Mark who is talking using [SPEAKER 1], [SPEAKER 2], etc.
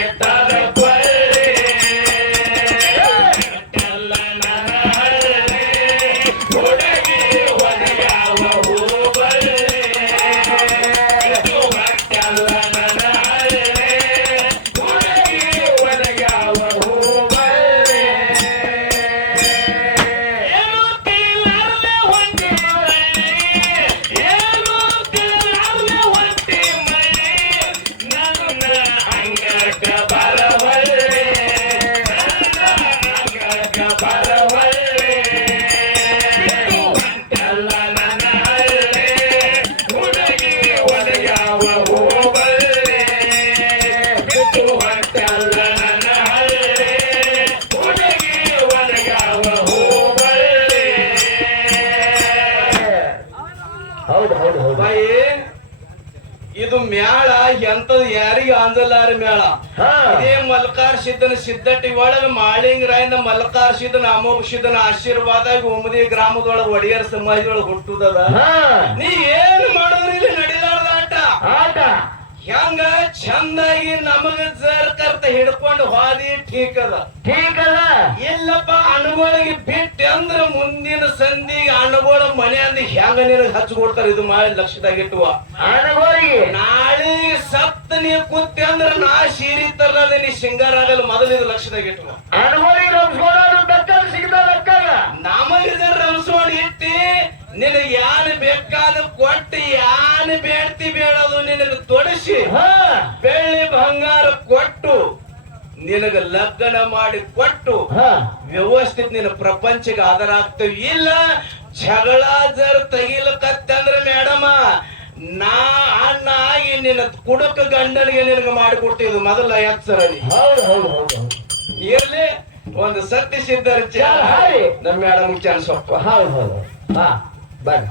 [SPEAKER 1] Yeah. ಹೌದು ಹೌದು ಹೌದು.
[SPEAKER 2] ಬಾಯಿ ಇದು ಮ್ಯಾಳ ಎಂತದ್ ಯಾರಿಗ ಅಂಜಲಾರ ಮ್ಯಾಳ?
[SPEAKER 1] ಹಾ.
[SPEAKER 2] ಇದೇ ಮಲ್ಕಾರ್ ಸಿದ್ಧನ ಸಿದ್ದಟ್ಟಿ ಒಳಗ ಮಾಳಿಂಗರಾಯನ ಮಲ್ಕಾರ್ ಸಿದ್ಧನ ಅಮೋಘ ಸಿದ್ಧನ ಆಶೀರ್ವಾದ ಉಮದಿ ಗ್ರಾಮದೊಳಗ ಒಡೆಯರ್ ಸಮಾಜದೊಳಗ ಹುಟ್ಟುದದ.
[SPEAKER 1] ಹಾ.
[SPEAKER 2] ನೀ ಏನ್ ಮಾಡಿದ್ರಿ ಇಲ್ಲಿ ನಡಿಲಾರ್ದ ಆಟ?
[SPEAKER 1] ಆಟ.
[SPEAKER 2] ಹೆಂಗ ಚಂದಾಗಿ ನಮಗ ಸರ್ಕರ್ತ ಹಿಡ್ಕೊಂಡು ಹೋದಿ ಠೀಕ್ ಅದ
[SPEAKER 1] ಠೀಕ್ ಅಲ್ಲ
[SPEAKER 2] ಇಲ್ಲಪ್ಪ ಅನುಗೋಳಿಗೆ ಬಿಟ್ಟು ಅಂದ್ರ ಮುಂದಿನ ಸಂಧಿಗೆ ಅನುಗೋಳ ಮನೆ ಅಂದ ಹೆಂಗ ಹಚ್ಚಿ ಹಚ್ಕೊಡ್ತಾರ ಇದು ಮಾಡಿ ಲಕ್ಷದಾಗಿಟ್ಟುವ
[SPEAKER 1] ಅನುಗೋಳಿಗೆ
[SPEAKER 2] ನಾಳೆ ಸತ್ತ ನೀ ಕೂತಿ ಅಂದ್ರ ನಾ ಸೀರಿ ತರಲಾದ ನೀ ಸಿಂಗಾರ ಆಗಲ್ಲ ಮೊದಲು ಇದು ಲಕ್ಷದಾಗಿಟ್ಟುವ
[SPEAKER 1] ಅನುಗೋಳಿಗೆ
[SPEAKER 2] ನಮಗಿದ ರಂಸೋಣ ಇಟ್ಟಿ ನಿನಗೆ ಯಾನ್ ಬೇಕಾದ ಕೊಟ್ಟು ಯಾನ್ ಬೇಡ್ತಿ ಬೇಡದು ನಿನಗೆ ನಿನಗ ಲಗ್ನ ಮಾಡಿ ಕೊಟ್ಟು ವ್ಯವಸ್ಥಿತ ನಿನ್ನ ಪ್ರಪಂಚಕ್ಕೆ ಆಧಾರ ಆಗ್ತೇವೆ ಇಲ್ಲ ಜಗಳ ಜರ್ ತೆಗಿಲಕತ್ತಂದ್ರ ಮೇಡಮ ನಾ ಅಣ್ಣ ಆಗಿ ನಿನ್ನ ಕುಡಕ ಗಂಡನಿಗೆ ನಿನಗ ಮಾಡಿ ಕೊಡ್ತೀವಿ ಮೊದಲ ಎಚ್ಚರ ಇರ್ಲಿ ಒಂದು ಸತ್ಯ
[SPEAKER 1] ಸಿದ್ಧಾರ್ಥ
[SPEAKER 2] ನಮ್ಮ ಮೇಡಮ್ ಚಾನ್ಸ್
[SPEAKER 1] ಹೌದು ಹೌದು. ಹಾ ಬನ್ನಿ.